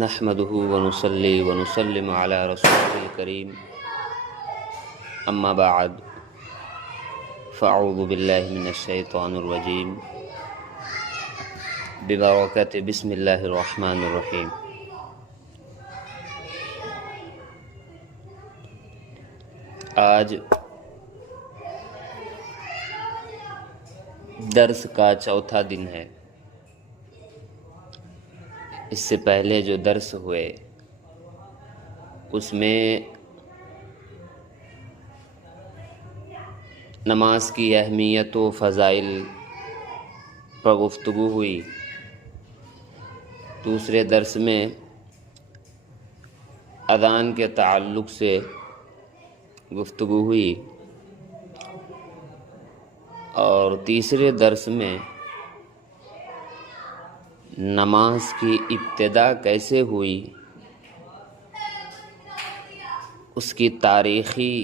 نحمده ونصلي ونسلم على رسوله الكريم اما بعد فاعوذ بالله من الشيطان الرجيم ببركة بسم الله الرحمن الرحيم. آج درس کا چوتھا دن ہے. اس سے پہلے جو درس ہوئے اس میں نماز کی اہمیت و فضائل پر گفتگو ہوئی. دوسرے درس میں اذان کے تعلق سے گفتگو ہوئی اور تیسرے درس میں نماز کی ابتدا کیسے ہوئی اس کی تاریخی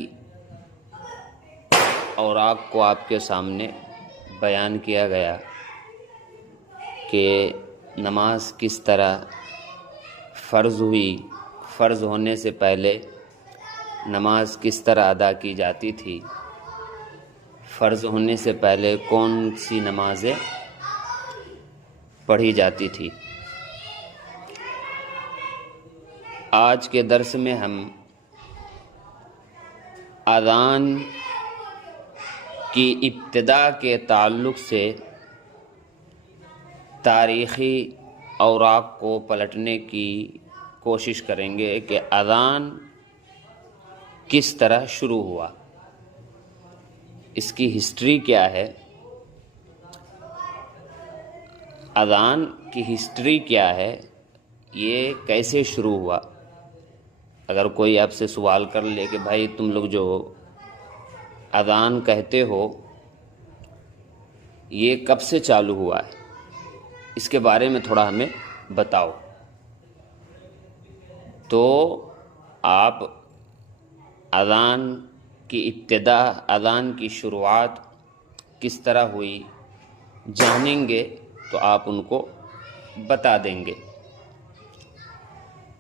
اوراق کو آپ کے سامنے بیان کیا گیا کہ نماز کس طرح فرض ہوئی، فرض ہونے سے پہلے نماز کس طرح ادا کی جاتی تھی، فرض ہونے سے پہلے کون سی نمازیں پڑھی جاتی تھی. آج کے درس میں ہم اذان کی ابتدا کے تعلق سے تاریخی اوراق کو پلٹنے کی کوشش کریں گے کہ اذان کس طرح شروع ہوا، اس کی ہسٹری کیا ہے، اذان کی ہسٹری کیا ہے، یہ کیسے شروع ہوا. اگر کوئی آپ سے سوال کر لے کہ بھائی تم لوگ جو اذان کہتے ہو یہ کب سے چالو ہوا ہے، اس کے بارے میں تھوڑا ہمیں بتاؤ، تو آپ اذان کی ابتدا، اذان کی شروعات کس طرح ہوئی جانیں گے تو آپ ان کو بتا دیں گے.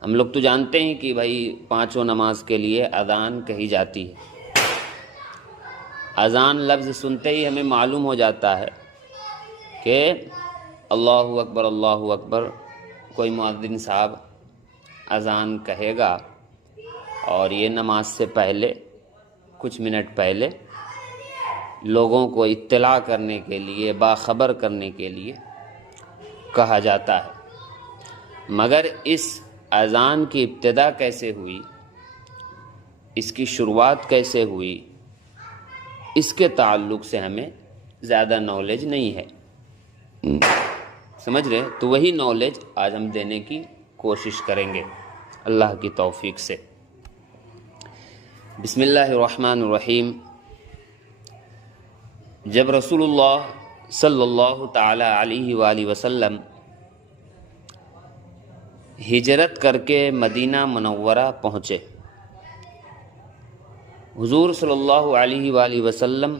ہم لوگ تو جانتے ہیں کہ بھائی پانچوں نماز کے لیے اذان کہی جاتی ہے. اذان لفظ سنتے ہی ہمیں معلوم ہو جاتا ہے کہ اللہ اکبر کوئی مؤذن صاحب اذان کہے گا اور یہ نماز سے پہلے کچھ منٹ پہلے لوگوں کو اطلاع کرنے کے لیے، باخبر کرنے کے لیے کہا جاتا ہے. مگر اس اذان کی ابتدا کیسے ہوئی، اس کی شروعات کیسے ہوئی، اس کے تعلق سے ہمیں زیادہ نالج نہیں ہے. سمجھ رہے؟ تو وہی نالج آج ہم دینے کی کوشش کریں گے اللہ کی توفیق سے. بسم اللہ الرحمن الرحیم. جب رسول اللہ صلی اللہ تعالی علیہ وآلہ وسلم ہجرت کر کے مدینہ منورہ پہنچے، حضور صلی اللہ علیہ وآلہ وسلم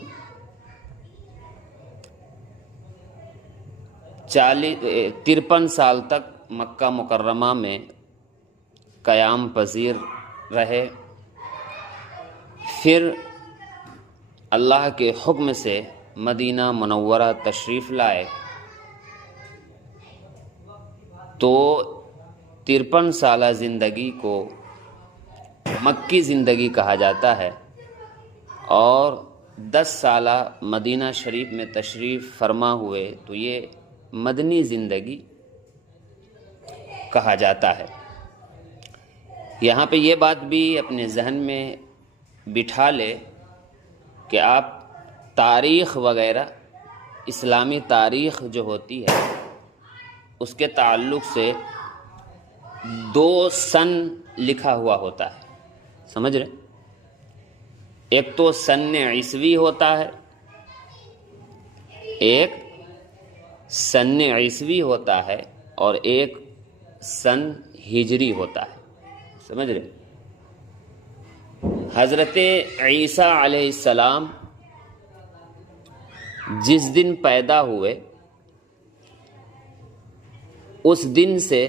53 سال تک مکہ مکرمہ میں قیام پذیر رہے. پھر اللہ کے حکم سے مدینہ منورہ تشریف لائے تو 53 سالہ زندگی کو مکی زندگی کہا جاتا ہے اور 10 سالہ مدینہ شریف میں تشریف فرما ہوئے تو یہ مدنی زندگی کہا جاتا ہے. یہاں پہ یہ بات بھی اپنے ذہن میں بٹھا لے کہ آپ تاریخ وغیرہ، اسلامی تاریخ جو ہوتی ہے اس کے تعلق سے 2 سن لکھا ہوا ہوتا ہے. سمجھ رہے؟ ایک تو سن عیسوی ہوتا ہے، ایک سن عیسوی ہوتا ہے اور ایک سن ہجری ہوتا ہے. سمجھ رہے؟ حضرت عیسیٰ علیہ السلام جس دن پیدا ہوئے اس دن سے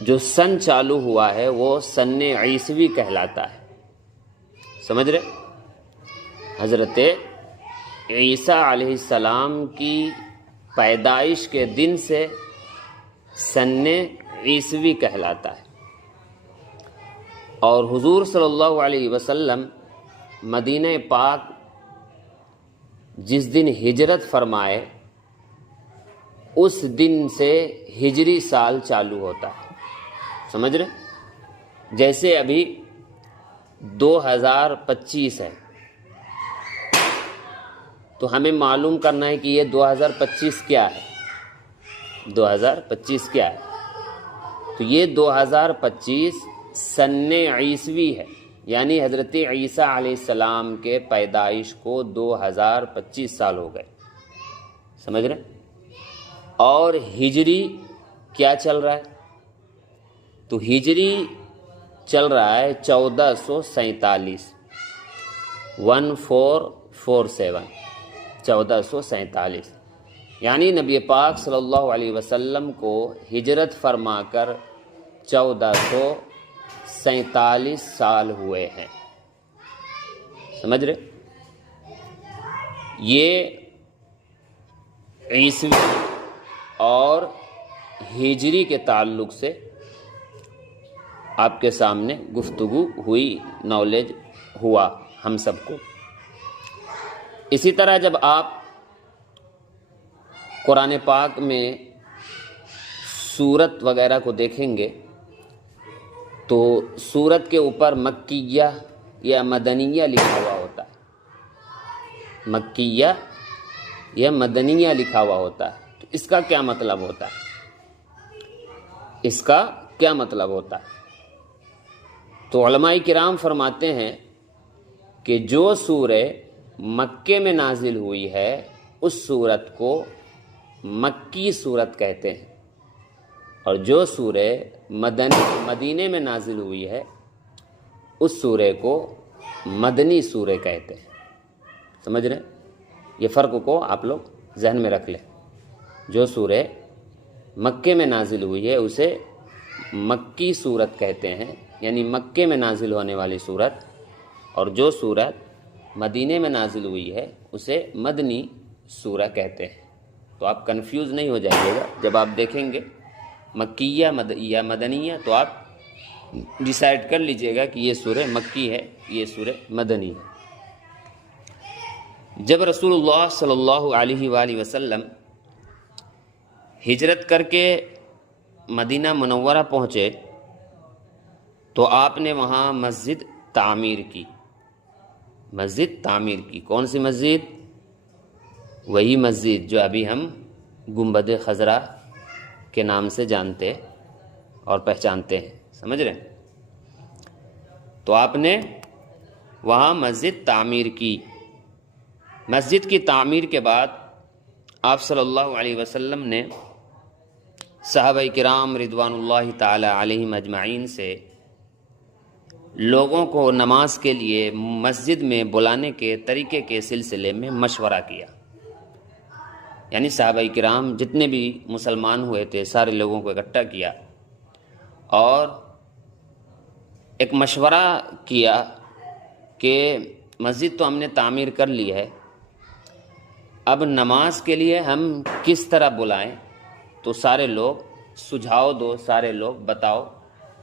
جو سن چالو ہوا ہے وہ سن عیسوی کہلاتا ہے. سمجھ رہے؟ حضرت عیسیٰ علیہ السلام کی پیدائش کے دن سے سن عیسوی کہلاتا ہے. اور حضور صلی اللہ علیہ وسلم مدینہ پاک جس دن ہجرت فرمائے اس دن سے ہجری سال چالو ہوتا ہے. سمجھ رہے؟ جیسے ابھی 2025 ہے تو ہمیں معلوم کرنا ہے کہ یہ 2025 کیا ہے. 2025 کیا ہے؟ تو یہ 2025 سن عیسوی ہے، یعنی حضرت عیسیٰ علیہ السلام کے پیدائش کو 2025 سال ہو گئے. سمجھ رہے؟ اور ہجری کیا چل رہا ہے؟ تو ہجری چل رہا ہے 1447 1447 1447، یعنی نبی پاک صلی اللہ علیہ وسلم کو ہجرت فرما کر 1447 سال ہوئے ہیں. سمجھ رہے؟ یہ عیسوی اور ہجری کے تعلق سے آپ کے سامنے گفتگو ہوئی، نالج ہوا ہم سب کو. اسی طرح جب آپ قرآن پاک میں سورت وغیرہ کو دیکھیں گے تو سورت کے اوپر مکیہ یا مدنیہ لکھا ہوا ہوتا ہے. مکیہ یا مدنیہ لکھا ہوا ہوتا ہے. تو اس کا کیا مطلب ہوتا ہے؟ اس کا کیا مطلب ہوتا ہے؟ تو علماء کرام فرماتے ہیں کہ جو سورہ مکے میں نازل ہوئی ہے اس سورت کو مکی سورت کہتے ہیں، اور جو سورہ مدینے میں نازل ہوئی ہے اس سورہ کو مدنی سورہ کہتے ہیں. سمجھ رہے ہیں؟ یہ فرق کو آپ لوگ ذہن میں رکھ لیں. جو سورہ مکے میں نازل ہوئی ہے اسے مکی سورت کہتے ہیں، یعنی مکے میں نازل ہونے والی سورت، اور جو سورت مدینے میں نازل ہوئی ہے اسے مدنی سورہ کہتے ہیں. تو آپ کنفیوز نہیں ہو جائیے گا. جب آپ دیکھیں گے مکیہ یا مدنیہ تو آپ ڈیسائیڈ کر لیجئے گا کہ یہ سورہ مکی ہے، یہ سورہ مدنی ہے. جب رسول اللہ صلی اللہ علیہ وآلہ وسلم ہجرت کر کے مدینہ منورہ پہنچے تو آپ نے وہاں مسجد تعمیر کی. مسجد تعمیر کی. کون سی مسجد؟ وہی مسجد جو ابھی ہم گنبد خضرا کے نام سے جانتے اور پہچانتے ہیں. سمجھ رہے ہیں؟ تو آپ نے وہاں مسجد تعمیر کی. مسجد کی تعمیر کے بعد آپ صلی اللہ علیہ وسلم نے صحابہ کرام رضوان اللہ تعالی علیہم اجمعین سے لوگوں کو نماز کے لیے مسجد میں بلانے کے طریقے کے سلسلے میں مشورہ کیا. یعنی صحابہ کرام جتنے بھی مسلمان ہوئے تھے سارے لوگوں کو اکٹھا کیا اور ایک مشورہ کیا کہ مسجد تو ہم نے تعمیر کر لی ہے، اب نماز کے لیے ہم کس طرح بلائیں؟ تو سارے لوگ سجھاؤ دو، سارے لوگ بتاؤ،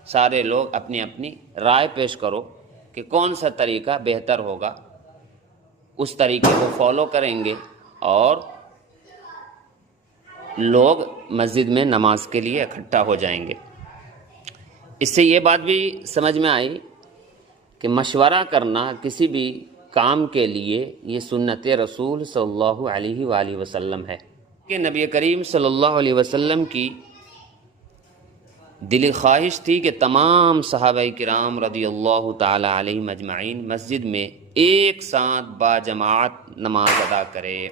سارے لوگ اپنی اپنی رائے پیش کرو کہ کون سا طریقہ بہتر ہوگا. اس طریقے کو فالو کریں گے اور لوگ مسجد میں نماز کے لیے اکٹھا ہو جائیں گے. اس سے یہ بات بھی سمجھ میں آئی کہ مشورہ کرنا کسی بھی کام کے لیے یہ سنت رسول صلی اللہ علیہ وآلہ وسلم ہے. کہ نبی کریم صلی اللہ علیہ وسلم کی دلی خواہش تھی کہ تمام صحابہ کرام رضی اللہ تعالی علیہم اجمعین مسجد میں ایک ساتھ باجماعت نماز ادا کرے.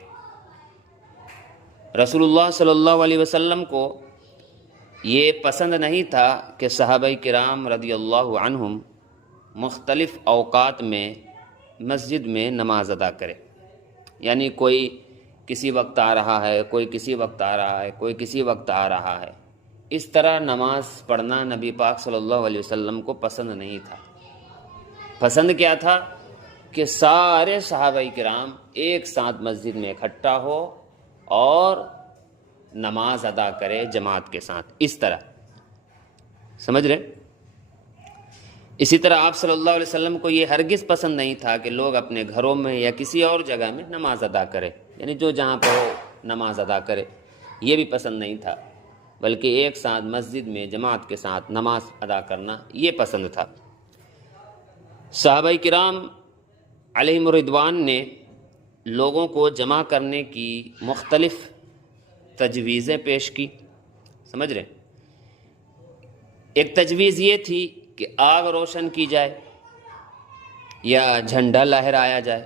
رسول اللہ صلی اللہ علیہ وسلم کو یہ پسند نہیں تھا کہ صحابہ کرام رضی اللہ عنہم مختلف اوقات میں مسجد میں نماز ادا کرے. یعنی کوئی کسی وقت آ رہا ہے، کوئی کسی وقت آ رہا ہے، کوئی کسی وقت آ رہا ہے. اس طرح نماز پڑھنا نبی پاک صلی اللہ علیہ وسلم کو پسند نہیں تھا۔ پسند کیا تھا کہ سارے صحابہ کرام ایک ساتھ مسجد میں اکٹھا ہو اور نماز ادا کرے جماعت کے ساتھ، اس طرح، سمجھ رہے؟ اسی طرح آپ صلی اللہ علیہ وسلم کو یہ ہرگز پسند نہیں تھا کہ لوگ اپنے گھروں میں یا کسی اور جگہ میں نماز ادا کرے، یعنی جو جہاں پہ ہو نماز ادا کرے، یہ بھی پسند نہیں تھا، بلکہ ایک ساتھ مسجد میں جماعت کے ساتھ نماز ادا کرنا یہ پسند تھا۔ صحابہ کرام علیہم الرضوان نے لوگوں کو جمع کرنے کی مختلف تجویزیں پیش کی، سمجھ رہے؟ ایک تجویز یہ تھی کہ آگ روشن کی جائے یا جھنڈا لہرایا جائے،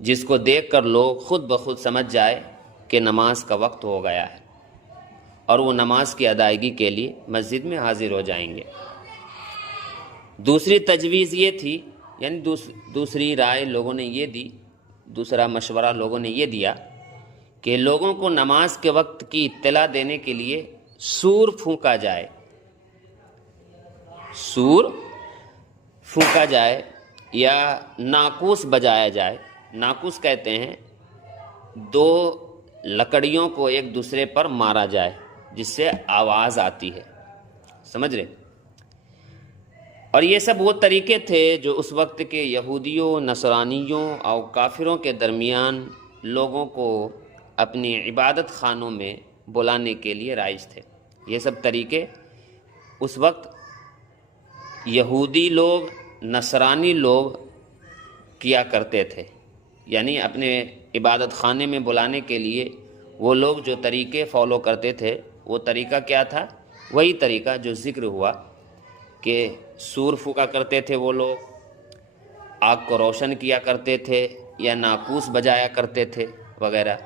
جس کو دیکھ کر لوگ خود بخود سمجھ جائے کہ نماز کا وقت ہو گیا ہے اور وہ نماز کی ادائیگی کے لیے مسجد میں حاضر ہو جائیں گے۔ دوسری تجویز یہ تھی، یعنی دوسری رائے لوگوں نے یہ دی، دوسرا مشورہ لوگوں نے یہ دیا کہ لوگوں کو نماز کے وقت کی اطلاع دینے کے لیے سور پھونکا جائے، سور پھونکا جائے یا ناقوس بجایا جائے۔ ناقوس کہتے ہیں دو لکڑیوں کو ایک دوسرے پر مارا جائے جس سے آواز آتی ہے، سمجھ رہے؟ اور یہ سب وہ طریقے تھے جو اس وقت کے یہودیوں، نصرانیوں اور کافروں کے درمیان لوگوں کو اپنی عبادت خانوں میں بلانے کے لیے رائج تھے۔ یہ سب طریقے اس وقت یہودی لوگ، نصرانی لوگ کیا کرتے تھے، یعنی اپنے عبادت خانے میں بلانے کے لیے وہ لوگ جو طریقے فالو کرتے تھے، وہ طریقہ کیا تھا؟ وہی طریقہ جو ذکر ہوا کہ سور پھونکا کرتے تھے وہ لوگ، آگ کو روشن کیا کرتے تھے یا ناقوس بجایا کرتے تھے وغیرہ۔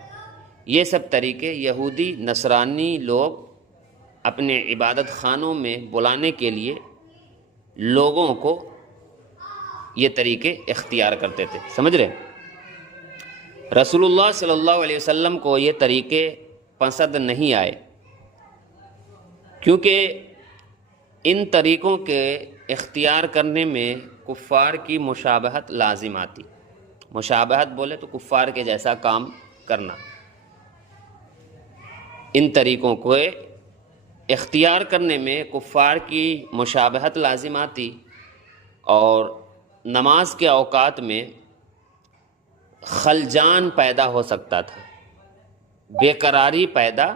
یہ سب طریقے یہودی نصرانی لوگ اپنے عبادت خانوں میں بلانے کے لیے لوگوں کو یہ طریقے اختیار کرتے تھے، سمجھ رہے؟ رسول اللہ صلی اللہ علیہ وسلم کو یہ طریقے پسند نہیں آئے، کیونکہ ان طریقوں کے اختیار کرنے میں کفار کی مشابہت لازم آتی۔ مشابہت بولے تو کفار کے جیسا کام کرنا۔ ان طریقوں کو اختیار کرنے میں کفار کی مشابہت لازم آتی اور نماز کے اوقات میں خلجان پیدا ہو سکتا تھا، بے قراری پیدا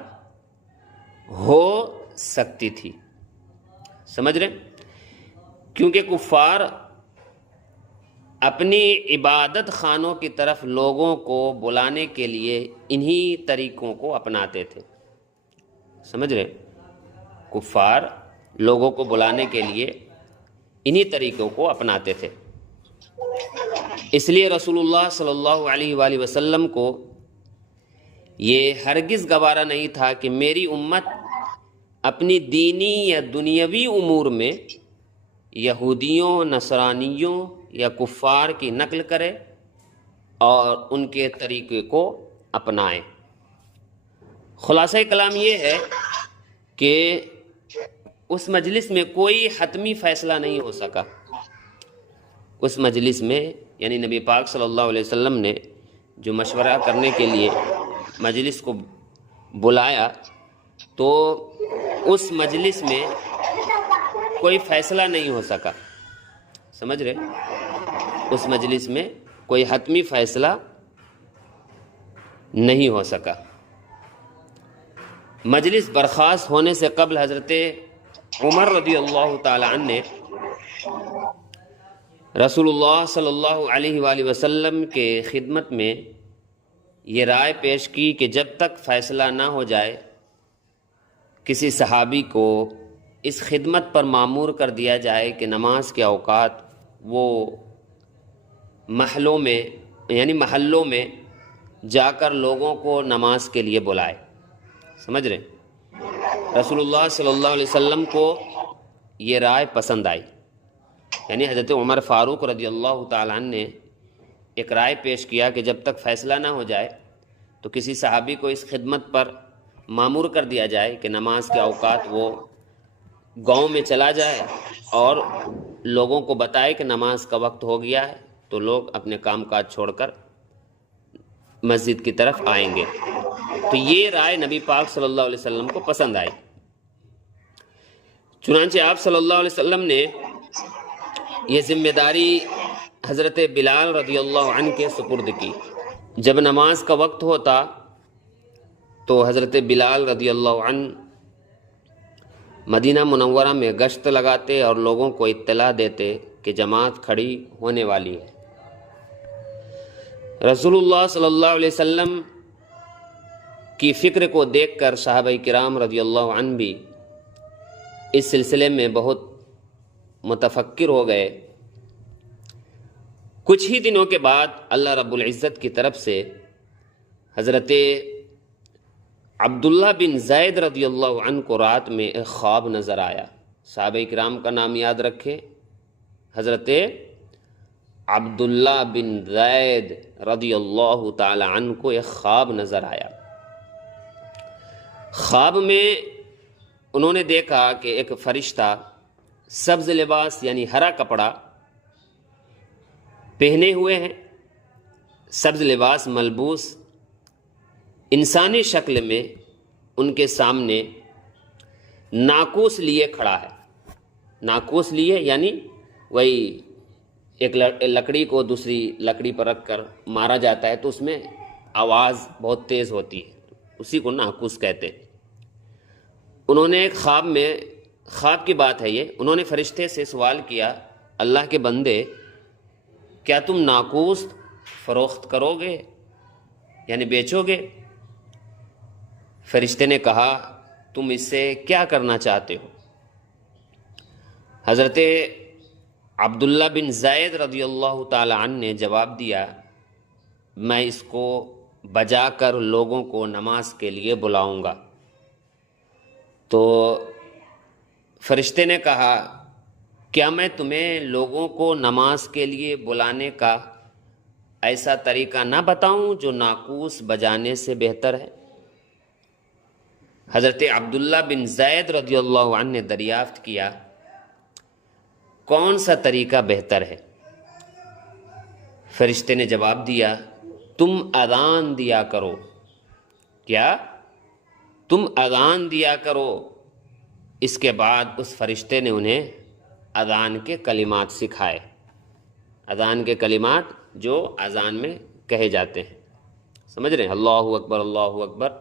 ہو سکتی تھی، سمجھ رہے؟ کیونکہ کفار اپنی عبادت خانوں کی طرف لوگوں کو بلانے کے لیے انہی طریقوں کو اپناتے تھے، سمجھ رہے؟ کفار لوگوں کو بلانے کے لیے انہی طریقوں کو اپناتے تھے۔ اس لیے رسول اللہ صلی اللہ علیہ وآلہ وسلم کو یہ ہرگز گوارا نہیں تھا کہ میری امت اپنی دینی یا دنیاوی امور میں یہودیوں، نصرانیوں یا کفار کی نقل کرے اور ان کے طریقے کو اپنائے۔ خلاصہ کلام یہ ہے کہ اس مجلس میں کوئی حتمی فیصلہ نہیں ہو سکا۔ اس مجلس میں یعنی نبی پاک صلی اللہ علیہ وسلم نے جو مشورہ کرنے کے لیے مجلس کو بلایا، تو اس مجلس میں کوئی فیصلہ نہیں ہو سکا، سمجھ رہے؟ اس مجلس میں کوئی حتمی فیصلہ نہیں ہو سکا۔ مجلس برخاست ہونے سے قبل حضرت عمر رضی اللہ تعالی عنہ نے رسول اللہ صلی اللہ علیہ وآلہ وسلم کے خدمت میں یہ رائے پیش کی کہ جب تک فیصلہ نہ ہو جائے کسی صحابی کو اس خدمت پر مامور کر دیا جائے کہ نماز کے اوقات وہ محلوں میں جا کر لوگوں کو نماز کے لیے بلائے، سمجھ رہے؟ رسول اللہ صلی اللہ علیہ وسلم کو یہ رائے پسند آئی، یعنی حضرت عمر فاروق رضی اللہ تعالیٰ عنہ نے ایک رائے پیش کیا کہ جب تک فیصلہ نہ ہو جائے تو کسی صحابی کو اس خدمت پر مامور کر دیا جائے کہ نماز کے اوقات وہ گاؤں میں چلا جائے اور لوگوں کو بتائے کہ نماز کا وقت ہو گیا ہے، تو لوگ اپنے کام کاج چھوڑ کر مسجد کی طرف آئیں گے۔ تو یہ رائے نبی پاک صلی اللہ علیہ وسلم کو پسند آئی۔ چنانچہ آپ صلی اللہ علیہ وسلم نے یہ ذمہ داری حضرت بلال رضی اللہ عنہ کے سپرد کی۔ جب نماز کا وقت ہوتا تو حضرت بلال رضی اللہ عنہ مدینہ منورہ میں گشت لگاتے اور لوگوں کو اطلاع دیتے کہ جماعت کھڑی ہونے والی ہے۔ رسول اللہ صلی اللہ علیہ وسلم کی فکر کو دیکھ کر صحابہ کرام رضی اللہ عنہ بھی اس سلسلے میں بہت متفکر ہو گئے۔ کچھ ہی دنوں کے بعد اللہ رب العزت کی طرف سے حضرت عبداللہ بن زید رضی اللہ عنہ کو رات میں ایک خواب نظر آیا۔ صحابہ کرام کا نام یاد رکھے، حضرت عبداللہ بن زید رضی اللہ تعالی عنہ کو ایک خواب نظر آیا۔ خواب میں انہوں نے دیکھا کہ ایک فرشتہ سبز لباس یعنی ہرا کپڑا پہنے ہوئے ہیں، سبز لباس ملبوس، انسانی شکل میں ان کے سامنے ناقوس لیے کھڑا ہے۔ ناقوس لیے یعنی وہی ایک لکڑی کو دوسری لکڑی پر رکھ کر مارا جاتا ہے تو اس میں آواز بہت تیز ہوتی ہے، اسی کو ناقوس کہتے ہیں۔ انہوں نے ایک خواب کی بات ہے یہ، انہوں نے فرشتے سے سوال کیا، اللہ کے بندے کیا تم ناقوس فروخت کرو گے یعنی بیچو گے؟ فرشتے نے کہا تم اس سے کیا کرنا چاہتے ہو؟ حضرت عبداللہ بن زید رضی اللہ تعالی عنہ نے جواب دیا، میں اس کو بجا کر لوگوں کو نماز کے لیے بلاؤں گا۔ تو فرشتے نے کہا کیا میں تمہیں لوگوں کو نماز کے لیے بلانے کا ایسا طریقہ نہ بتاؤں جو ناقوس بجانے سے بہتر ہے؟ حضرت عبداللہ بن زید رضی اللہ عنہ نے دریافت کیا کون سا طریقہ بہتر ہے؟ فرشتے نے جواب دیا تم اذان دیا کرو۔ کیا؟ تم اذان دیا کرو۔ اس کے بعد اس فرشتے نے انہیں اذان کے کلمات سکھائے، اذان کے کلمات جو اذان میں کہے جاتے ہیں، سمجھ رہے ہیں؟ اللہ اکبر اللہ اکبر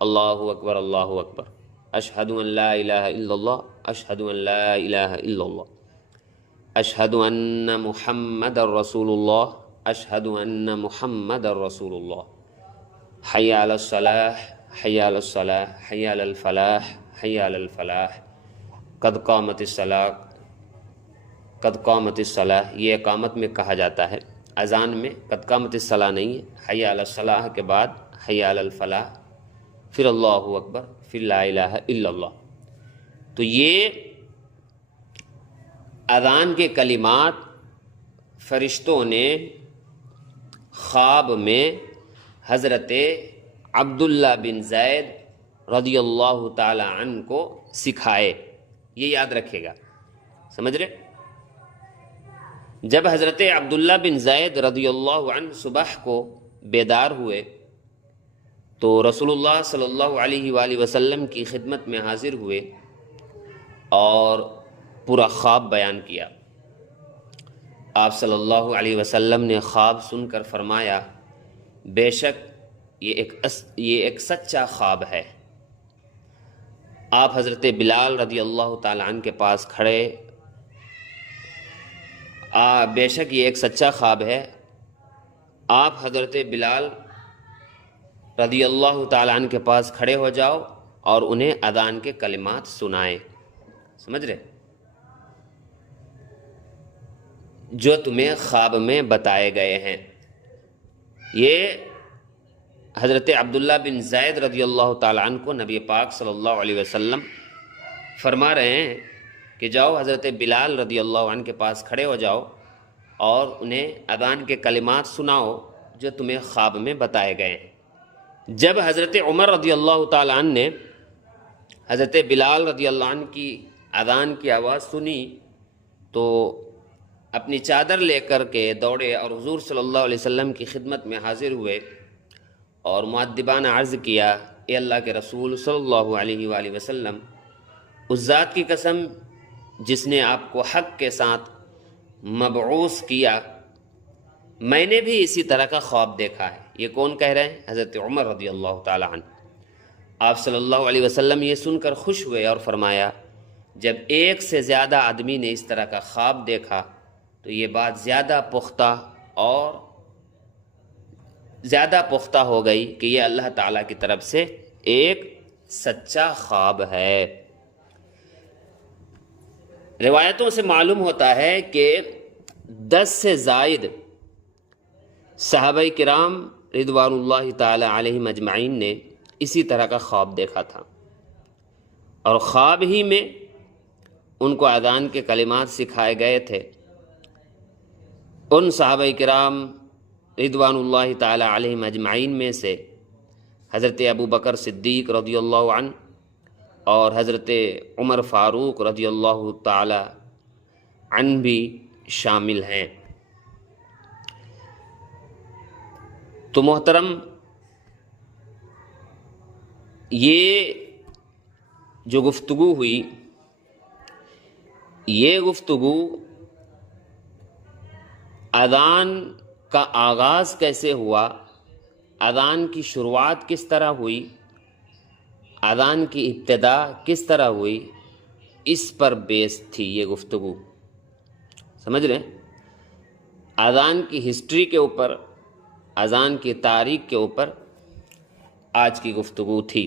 اللہ اکبر اللہ اکبر، اشہد ان لا الہ الا اللہ اشہد ان لا الہ الا اللہ، اشہد ان محمد رسول اللہ اشہد ان محمد رسول اللہ، حی علی الصلاح حی علی الصلاح حی علی الفلاح حی علی الفلاح، قد قامت الصلاح قد قامت الصلاح۔ یہ اقامت میں کہا جاتا ہے، اذان میں قد قامت الصلاح نہیں ہے، حی علی الصلاح کے بعد حی علی الفلاح، پھر اللہ اکبر، پھر لا الہ الا اللہ۔ تو یہ اذان کے کلمات فرشتوں نے خواب میں حضرت عبداللہ بن زید رضی اللہ تعالی عنہ کو سکھائے، یہ یاد رکھے گا، سمجھ رہے؟ جب حضرت عبداللہ بن زید رضی اللہ عنہ صبح کو بیدار ہوئے تو رسول اللہ صلی اللہ علیہ وآلہ وسلم کی خدمت میں حاضر ہوئے اور پورا خواب بیان کیا۔ آپ صلی اللہ علیہ وسلم نے خواب سن کر فرمایا بے شک یہ ایک سچا خواب ہے۔ آپ حضرت بلال رضی اللہ تعالی عنہ کے پاس کھڑے، بے شک یہ ایک سچا خواب ہے، آپ حضرت بلال رضی اللہ تعالی عنہ کے پاس کھڑے ہو جاؤ اور انہیں اذان کے کلمات سنائیں، سمجھ رہے؟ جو تمہیں خواب میں بتائے گئے ہیں۔ یہ حضرت عبداللہ بن زید رضی اللہ تعالی عنہ کو نبی پاک صلی اللہ علیہ وسلم فرما رہے ہیں کہ جاؤ حضرت بلال رضی اللہ عنہ کے پاس کھڑے ہو جاؤ اور انہیں اذان کے کلمات سناؤ جو تمہیں خواب میں بتائے گئے ہیں۔ جب حضرت عمر رضی اللہ تعالیٰ عنہ نے حضرت بلال رضی اللہ عنہ کی اذان کی آواز سنی تو اپنی چادر لے کر کے دوڑے اور حضور صلی اللہ علیہ وسلم کی خدمت میں حاضر ہوئے اور مؤدبانہ عرض کیا، اے اللہ کے رسول صلی اللہ علیہ وآلہ وسلم، اس ذات کی قسم جس نے آپ کو حق کے ساتھ مبعوث کیا، میں نے بھی اسی طرح کا خواب دیکھا ہے۔ یہ کون کہہ رہے ہیں؟ حضرت عمر رضی اللہ تعالی عنہ۔ آپ صلی اللہ علیہ وسلم یہ سن کر خوش ہوئے اور فرمایا، جب ایک سے زیادہ آدمی نے اس طرح کا خواب دیکھا تو یہ بات زیادہ پختہ ہو گئی کہ یہ اللہ تعالیٰ کی طرف سے ایک سچا خواب ہے۔ روایتوں سے معلوم ہوتا ہے کہ 10 سے زائد صحابہ کرام رضوان اللہ تعالی علیہم اجمعین نے اسی طرح کا خواب دیکھا تھا، اور خواب ہی میں ان کو اذان کے کلمات سکھائے گئے تھے۔ ان صحابہ کرام رضوان اللہ تعالی علیہم اجمعین میں سے حضرت ابو بکر صدیق رضی اللہ عنہ اور حضرت عمر فاروق رضی اللہ تعالی عنہ بھی شامل ہیں۔ تو محترم، یہ جو گفتگو ہوئی، یہ گفتگو اذان کا آغاز کیسے ہوا، اذان کی شروعات کس طرح ہوئی، اذان کی ابتدا کس طرح ہوئی، اس پر بیس تھی یہ گفتگو۔ سمجھ رہے ہیں؟ اذان کی ہسٹری کے اوپر، اذان کی تاریخ کے اوپر آج کی گفتگو تھی۔